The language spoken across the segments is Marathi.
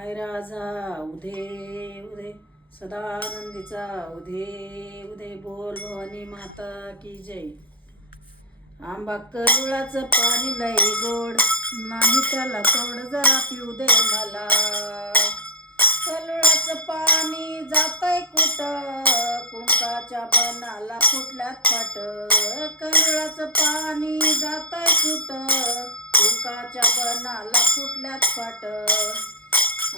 माय राजा उदे उदे सदानंदीचा उदे उदे बोल भवानी माता की जय. आंबा करुळाचं पाणी लय गोड नाही त्याला तोड जरा पिऊ दे मला. करुळाचं पाणी जातंय कुठं कुंकाच्या बनाला फुटल्यात फाट. करुळाचं पाणी जातंय कुठं कुंकाच्या बनाला फुटल्यात फाट.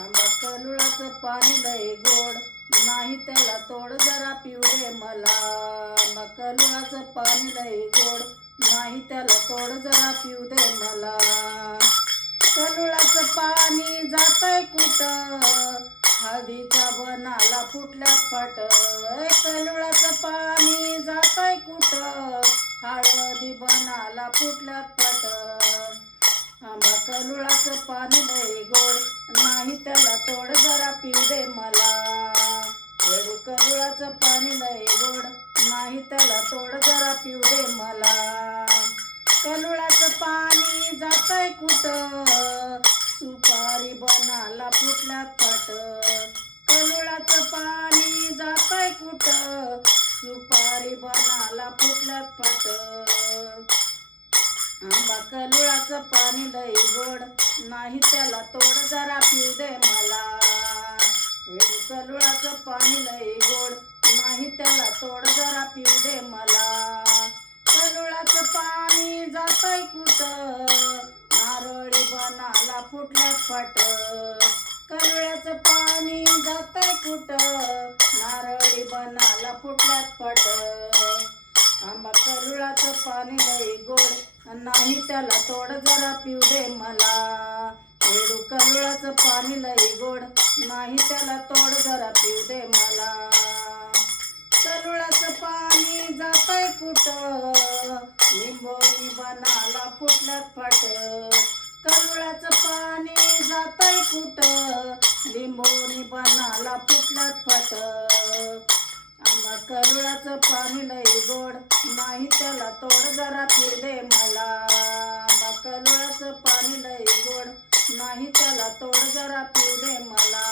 आंबा करुळाचं पाणी लय गोड नाही त्याला तोड जरा पिऊ दे मला. आंबा करुळाचं पाणी लय गोड नाही त्याला तोड जरा पिऊ दे मला. करुळाचं पाणी जातंय कुठं हळदीच्या बनाला फुटल्यात फाट. करुळाचं पाणी जातंय कुठं हळदी बनाला फुटल्यात फाट. आंबा करुळाचं पाणी लय गोड नाही त्याला तोड जरा पिऊ दे मला. वेडू करुळाचं पाणी लय गोड नाही त्याला तोड जरा पिऊ दे मला. करुळाचं पाणी जातंय कुठं सुपारी बनाला फुटल्यात फाट. करुळाचं पाणी जातंय कुठं सुपारी बनाला फुटल्यात फाट. आंबा करुळाचं पाणी लय गोड नाही त्याला तोड जरा पिऊ दे मला. वेडू करुळाचं पाणी लय गोड नाही त्याला तोड जरा पिऊ दे मला. करुळाचं पाणी जातंय कुठं नारळी बनाला फुटल्यात फाट. करुळाचं पाणी जातंय कुठं नारळी बनाला फुटल्यात फाट. आंबा करुळाचं पाणी लय गोड नाही त्याला तोड जरा पिऊ दे मला. वेडू करुळाचं पाणी लय गोड नाही त्याला तोड जरा पिऊ दे मला. करुळाचं पाणी जातंय कुठं लिंबोणी बनाला फुटल्यात फाट. करुळाचं पाणी जातंय कुठं लिंबोणी बनाला फुटल्यात फाट. आंबा करुळाचं पाणी लय गोड नाही त्याला तोड जरा पिऊ दे मला. आंबा करुळाचं पाणी लय गोड नाही त्याला तोड जरा पिऊ दे मला.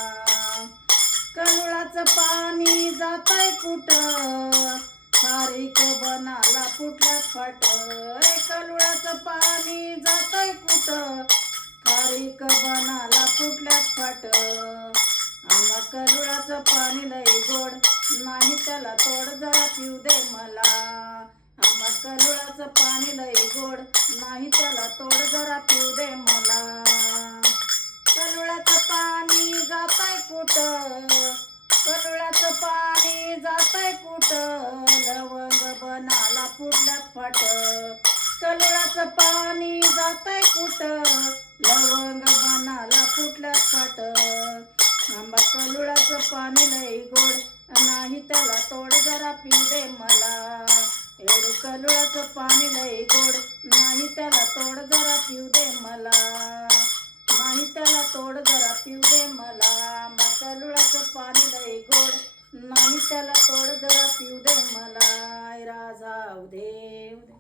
करुळाचं पाणी जातंय कुठं खारीक बनाला फुटल्यात फाट. करुळाचं पाणी जातंय कुठं खारीक बनाला फुटल्यात फाट. आंबा करुळाचं पाणी लय गोड नाही त्याला तोड जरा पिऊ दे मला. आंबा करुळाचं पाणी लय गोड नाही त्याला तोड जरा पिऊ दे मला. करुळाचं पाणी जातंय कुठं करुळाचं पाणी जातंय कुठं लवंग बनाला फुटल्यात फाट. करुळाचं पाणी जातंय कुठं लवंग बनाला फुटल्यात फाट. आंबा करुळाचं पाणी लय गोड नाही त्याला तोड जरा पिऊ दे मला. वेडू करुळाचं पाणी लय गोड नाही त्याला तोड जरा पिऊ दे मला. नाही त्याला तोड जरा पिऊ दे मला. आंबा करुळाचं पाणी लय गोड नाही त्याला तोड जरा पिऊ दे मला. राजा उदे उदे